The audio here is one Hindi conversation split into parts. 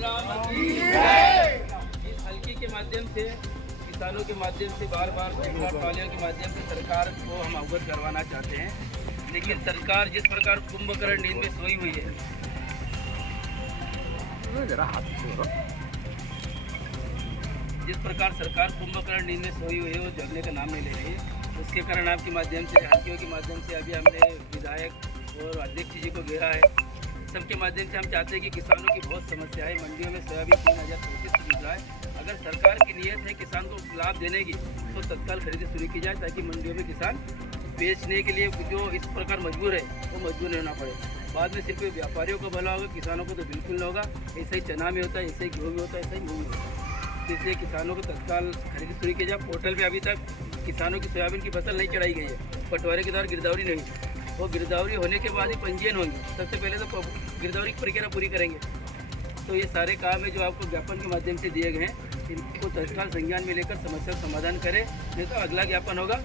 इस हल्की के माध्यम से, किसानों के माध्यम से, बार बार ट्रालियों के माध्यम से सरकार को हम अवगत करवाना चाहते हैं। लेकिन सरकार जिस प्रकार कुंभकर्ण नींद में सोई हुई है, जिस प्रकार सरकार कुंभकर्ण नींद में सोई हुई है, वो जगने का नाम नहीं ले रही है। उसके कारण आपके माध्यम से, हल्कियों के माध्यम से अभी हमने विधायक और अध्यक्ष जी को घेरा है। सबके माध्यम से हम चाहते हैं कि किसानों की बहुत समस्या है। मंडियों में सोयाबीन 3035 बिक रहा है। अगर सरकार की नीयत है किसान को लाभ देने की, तो तत्काल खरीदी शुरू की जाए, ताकि मंडियों में किसान बेचने के लिए जो इस प्रकार मजबूर है, वो मजबूर नहीं होना पड़े। बाद में सिर्फ व्यापारियों को भला होगा, किसानों को तो बिल्कुल नहीं होगा। ऐसा ही चना में होता है, ऐसे ही गेहूँ में होता है, ऐसा ही मूंग में होता है। इसलिए किसानों को तत्काल खरीदी शुरू की जाए। पोर्टल पे अभी तक किसानों की सोयाबीन की फसल नहीं चढ़ाई गई है। पटवारी के द्वारा गिरदावरी नहीं, वो गिरदावरी होने के बाद ही पंजीयन होंगे। सबसे पहले तो गिरदावरी की प्रक्रिया पूरी करेंगे। तो ये सारे काम है जो आपको ज्ञापन के माध्यम से दिए गए हैं, इनको तत्काल संज्ञान में लेकर समस्या का समाधान करें, नहीं तो अगला ज्ञापन होगा।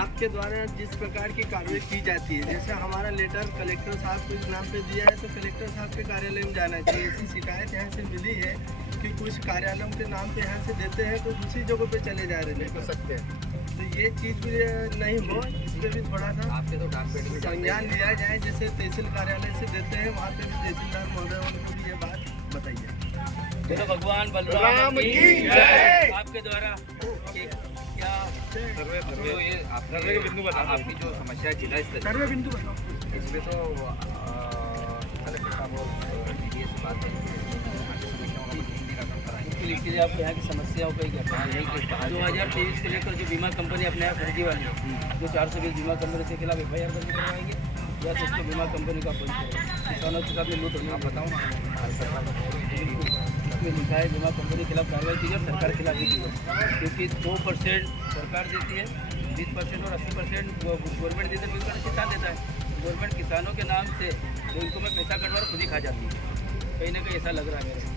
आपके द्वारा जिस प्रकार की कार्रवाई की जाती है, जैसे हमारा लेटर कलेक्टर साहब को इस नाम पे दिया है, तो कलेक्टर साहब के कार्यालय में जाना चाहिए। ऐसी शिकायत यहाँ से मिली है कि कुछ कार्यालयों के नाम पे यहाँ से देते हैं तो दूसरी जगह पे चले जा रहे हैं, सकते हैं। तो ये चीज़ भी नहीं हो, इस पर भी थोड़ा सा संज्ञान लिया जाए। जैसे तहसील कार्यालय से देते हैं, वहाँ पे भी तहसीलदार महोदय उनको भी ये बात बताइए। तो भगवान बलराम की जय। आपके द्वारा क्या जो ये आपने बिंदु बता, आपकी जो समस्या जिला स्तर बिंदु बताओ, इसमें तो कलेक्टर साहब और डीडीए से बात के लिए आपको यहाँ की समस्याओं का यही कि 2023 से लेकर जो बीमा कंपनी अपने यहाँ फर्जी वाली है, जो 420 बीमा कंपनी के खिलाफ FIR दर्ज करवाएंगे या तो उसको बीमा कंपनी का बंद करेंगे। किसानों के साथ में लूट होना, बताओ ना। इसमें लिखा है बीमा कंपनी के खिलाफ कार्रवाई की जाए, सरकार के खिलाफ भी की जाए। क्योंकि 2% सरकार देती है, 20% और 80% गवर्नमेंट देता है, किसान देता है। गवर्नमेंट किसानों के नाम से बैंकों में पैसा कटवा खुद ही खा जाती है। कहीं ना कहीं ऐसा लग रहा है मेरे।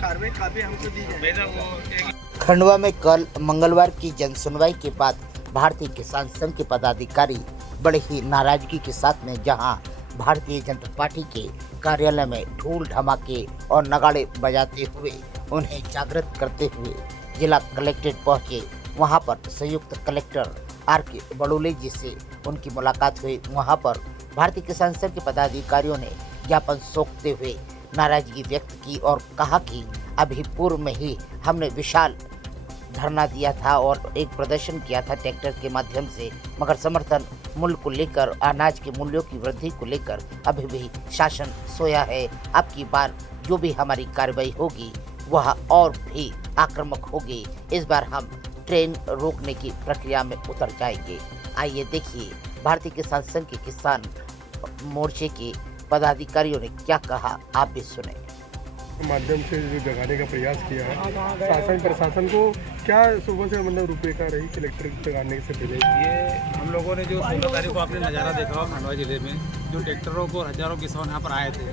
कार्रवाई काफी हमको दी जाए। खंडवा में कल मंगलवार की जनसुनवाई के बाद भारतीय किसान संघ के पदाधिकारी बड़े ही नाराजगी के साथ में जहां भारतीय जनता पार्टी के कार्यालय में ढोल धमाके और नगाड़े बजाते हुए उन्हें जागृत करते हुए जिला कलेक्ट्रेट पहुंचे। वहां पर संयुक्त कलेक्टर RK बड़ोले जी से उनकी मुलाकात हुई। वहां पर भारतीय किसान संघ के पदाधिकारियों ने ज्ञापन सौंपते हुए नाराजगी व्यक्त की और कहा कि अभी पूर्व में ही हमने विशाल धरना दिया था और एक प्रदर्शन किया था ट्रैक्टर के माध्यम से, मगर समर्थन मूल्य को लेकर, अनाज के मूल्यों की वृद्धि को लेकर अभी भी शासन सोया है। अब की बार जो भी हमारी कार्रवाई होगी वह और भी आक्रामक होगी। इस बार हम ट्रेन रोकने की प्रक्रिया में उतर जाएंगे। आइए देखिए भारतीय किसान संघ के किसान मोर्चे के पदाधिकारियों ने क्या कहा, आप भी सुने। माध्यम से जो जगाने का प्रयास किया है शासन प्रशासन को, क्या सुबह से मतलब रूपरेखा रही कलेक्टर जगाने से पहले? ये हम लोगों ने जो 16 तारीख को आपने नज़ारा देखा हो खंडवा जिले में, जो ट्रैक्टरों को हजारों किसान यहाँ पर आए थे,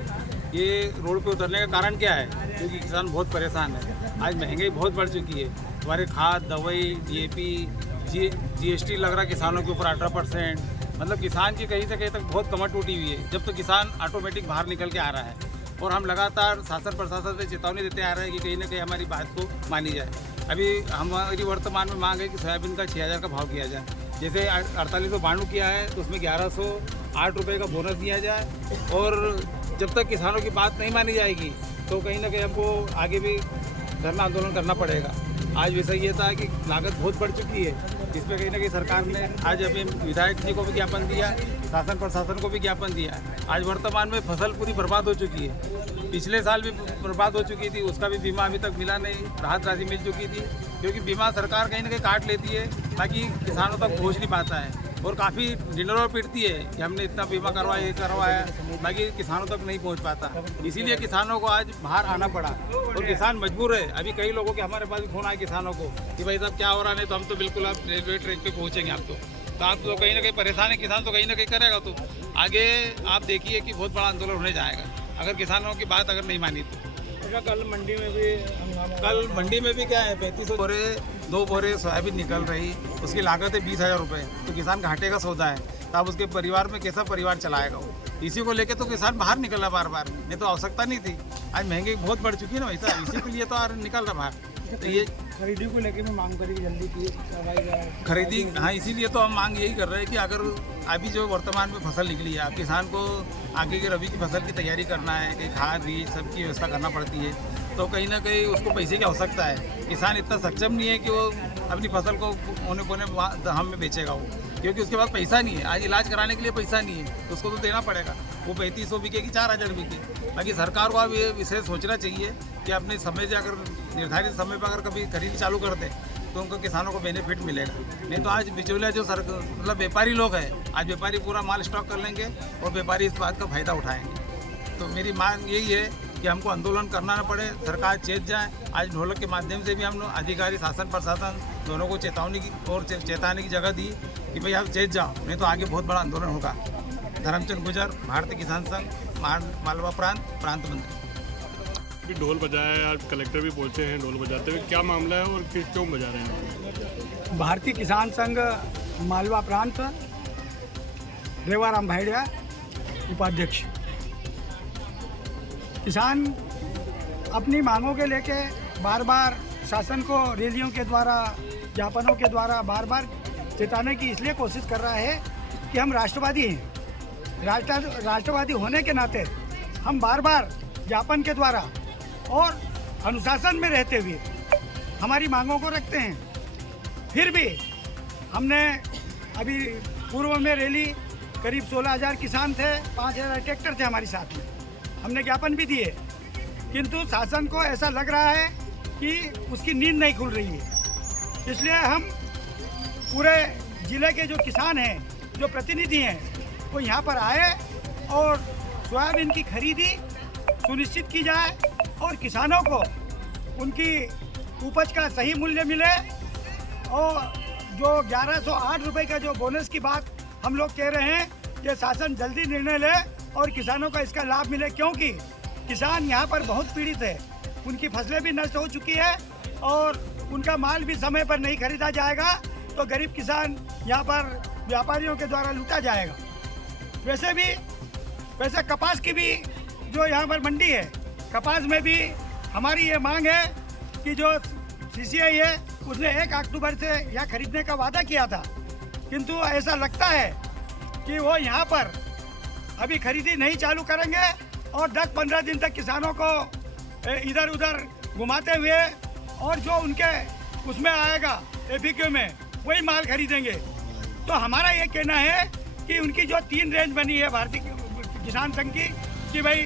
ये रोड पे उतरने का कारण क्या है? क्योंकि किसान बहुत परेशान है। आज महंगाई बहुत बढ़ चुकी है। हमारे खाद, दवाई, DAP, GST लग रहा है किसानों के ऊपर 18%। मतलब किसान की कहीं से कहीं तक बहुत कमर टूटी हुई है, जब तो किसान ऑटोमेटिक बाहर निकल के आ रहा है। और हम लगातार शासन प्रशासन से चेतावनी देते आ रहे हैं कि कहीं ना कहीं हमारी बात को मानी जाए। अभी हमारी वर्तमान में मांग है कि सोयाबीन का 6000 का भाव किया जाए। जैसे 4892 किया है तो उसमें 1108 रुपये का बोनस दिया जाए। और जब तक किसानों की बात नहीं मानी जाएगी तो कहीं ना कहीं हमको आगे भी धरना आंदोलन करना पड़ेगा। आज विषय ये था कि लागत बहुत बढ़ चुकी है, इसमें कहीं ना कहीं सरकार ने आज अभी विधायक जी को भी ज्ञापन दिया, शासन प्रशासन को भी ज्ञापन दिया। आज वर्तमान में फसल पूरी बर्बाद हो चुकी है। पिछले साल भी बर्बाद हो चुकी थी, उसका भी बीमा अभी तक मिला नहीं, राहत राशि मिल चुकी थी। क्योंकि बीमा सरकार कहीं ना कहीं काट लेती है ताकि किसानों तक पहुँच नहीं पाता है, और काफ़ी डिनरों पीटती है कि हमने इतना बीमा करवाया, ये करवाया, ताकि किसानों तक नहीं पहुंच पाता। इसीलिए किसानों को आज बाहर आना पड़ा और किसान मजबूर है। अभी कई लोगों के हमारे पास भी फोन आए किसानों को कि भाई साहब क्या हो रहा, नहीं तो हम तो बिल्कुल आप रेलवे ट्रैक पे पहुंचेंगे। आप तो कहीं ना कहीं परेशान है किसान, तो कहीं ना कहीं करेगा। तो आगे आप देखिए कि बहुत बड़ा आंदोलन होने जाएगा अगर किसानों की बात अगर नहीं मानी तो। कल मंडी में भी क्या है, 3500 बोरे 2 बोरे सोयाबीन निकल रही, उसकी लागत है 20,000 रुपये। तो किसान घाटे का सौदा है। तो अब उसके परिवार में कैसा परिवार चलाएगा वो। इसी को लेके तो किसान बाहर निकल रहा बार बार, नहीं तो आवश्यकता नहीं थी। आज महंगी बहुत बढ़ चुकी है ना वैसा, इसी के लिए तो निकल रहा बाहर। तो ये खरीदी को लेके मैं मांग करी जल्दी की खरीदी, हाँ, इसीलिए तो हम मांग यही कर रहे हैं कि अगर अभी जो वर्तमान में फसल निकली है, अब किसान को आगे के रबी की फसल की तैयारी करना है, कहीं खाद बीज सबकी व्यवस्था करना पड़ती है, तो कहीं ना कहीं उसको पैसे की आवश्यकता है। किसान इतना सक्षम नहीं है कि वो अपनी फसल को कोने कोने दाम में बेचेगा वो, क्योंकि उसके पास पैसा नहीं है। आज इलाज कराने के लिए पैसा नहीं है तो उसको तो देना पड़ेगा। वो 3500 बिके कि 4000 बिके। बाकी सरकार को अब ये विषय सोचना चाहिए कि अपने समय से अगर निर्धारित समय पर अगर कभी खरीदी चालू कर दे तो उनको किसानों को बेनिफिट मिलेगा। नहीं तो आज बिचौलिया जो मतलब व्यापारी लोग हैं, आज व्यापारी पूरा माल स्टॉक कर लेंगे और व्यापारी इस बात का फायदा उठाएंगे। तो मेरी मांग यही है कि हमको आंदोलन करना न पड़े, सरकार चेत जाए। आज ढोलक के माध्यम से भी हम अधिकारी शासन प्रशासन दोनों को चेतावनी की और चेताने की जगह दी कि भाई आप चेत जाओ, नहीं तो आगे बहुत बड़ा आंदोलन होगा। धर्मचंद गुजर, भारतीय किसान संघ, मालवा प्रांत मंत्री। अभी ढोल बजाया है, आज कलेक्टर भी पहुंचे हैं ढोल बजाते हुए, क्या मामला है और क्यों बजा रहे हैं? भारतीय किसान संघ मालवा प्रांत, रेवाराम भाईडिया उपाध्यक्ष। किसान अपनी मांगों के लेके बार बार शासन को रैलियों के द्वारा, ज्ञापनों के द्वारा बार बार चेताने की इसलिए कोशिश कर रहा है कि हम राष्ट्रवादी हैं। राष्ट्रवादी होने के नाते हम बार बार ज्ञापन के द्वारा और अनुशासन में रहते हुए हमारी मांगों को रखते हैं। फिर भी हमने अभी पूर्व में रैली, करीब 16,000 किसान थे, 5,000 ट्रैक्टर थे हमारे साथ में, हमने ज्ञापन भी दिए, किंतु शासन को ऐसा लग रहा है कि उसकी नींद नहीं खुल रही है। इसलिए हम पूरे ज़िले के जो किसान हैं, जो प्रतिनिधि हैं, वो यहाँ पर आए और सोयाबीन की खरीदी सुनिश्चित की जाए और किसानों को उनकी उपज का सही मूल्य मिले। और जो 1108 रुपये का जो बोनस की बात हम लोग कह रहे हैं, ये शासन जल्दी निर्णय ले और किसानों को इसका लाभ मिले, क्योंकि किसान यहाँ पर बहुत पीड़ित है। उनकी फसलें भी नष्ट हो चुकी है और उनका माल भी समय पर नहीं खरीदा जाएगा तो गरीब किसान यहाँ पर व्यापारियों के द्वारा लूटा जाएगा। वैसे कपास की भी जो यहाँ पर मंडी है, कपास में भी हमारी ये मांग है कि जो CCI है उसने 1 अक्टूबर से यहाँ खरीदने का वादा किया था, किंतु ऐसा लगता है कि वो यहाँ पर अभी खरीदी नहीं चालू करेंगे और 10-15 दिन तक किसानों को इधर उधर घुमाते हुए और जो उनके उसमें आएगा FAQ में वही माल खरीदेंगे। तो हमारा ये कहना है कि उनकी जो 3 रेंज बनी है भारतीय किसान संघ की, कि भाई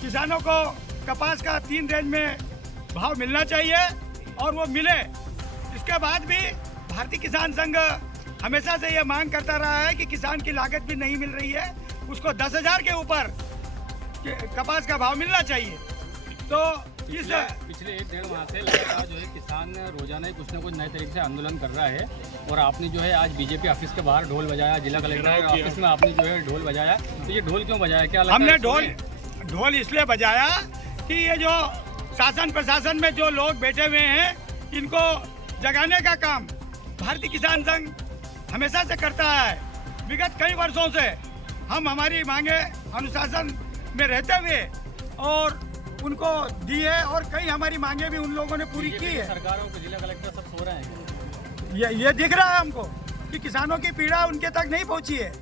किसानों को कपास का 3 रेंज में भाव मिलना चाहिए और वो मिले। इसके बाद भी भारतीय किसान संघ हमेशा से ये मांग करता रहा है कि किसान की लागत भी नहीं मिल रही है, उसको 10,000 के ऊपर कपास का भाव मिलना चाहिए। तो इस पिछले 1-1.5 माह से लगातार जो है किसान रोजाना ही कुछ न कुछ नए तरीके से आंदोलन कर रहा है और आपने जो है आज बीजेपी ऑफिस के बाहर ढोल बजाया, जिला कलेक्टर ऑफिस में आपने जो है ढोल बजाया, तो ये ढोल क्यों बजाया? क्या हमने ढोल इसलिए बजाया कि ये जो शासन प्रशासन में जो लोग बैठे हुए हैं, इनको जगाने का काम भारतीय किसान संघ हमेशा से करता है। विगत कई वर्षों से हम हमारी मांगे अनुशासन में रहते हुए और उनको दी है और कई हमारी मांगे भी उन लोगों ने पूरी की है। सरकारों के जिला कलेक्टर सब सो रहे हैं। ये दिख रहा है हमको कि किसानों की पीड़ा उनके तक नहीं पहुंची है,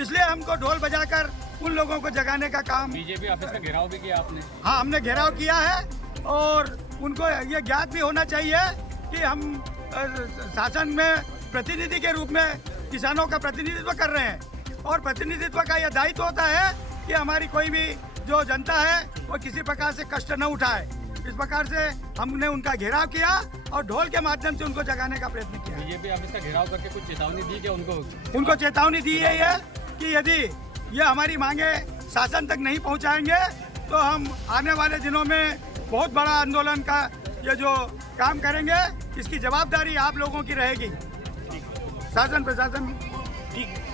इसलिए हमको ढोल बजाकर उन लोगों को जगाने का काम। बीजेपी ऑफिस का घेराव भी किया आपने? हाँ, हमने घेराव किया है और उनको ये ज्ञात भी होना चाहिए कि हम शासन में प्रतिनिधि के रूप में किसानों का प्रतिनिधित्व कर रहे हैं और प्रतिनिधित्व का यह दायित्व होता है कि हमारी कोई भी जो जनता है वो किसी प्रकार से कष्ट न उठाए। इस प्रकार से हमने उनका घेराव किया और ढोल के माध्यम से उनको जगाने का प्रयत्न किया। बीजेपी ऑफिस का घेराव करके कुछ चेतावनी दी क्या उनको? उनको चेतावनी दी है ये कि यदि ये हमारी मांगे शासन तक नहीं पहुंचाएंगे तो हम आने वाले दिनों में बहुत बड़ा आंदोलन का ये जो काम करेंगे, इसकी जवाबदारी आप लोगों की रहेगी। शासन प्रशासन ठीक है।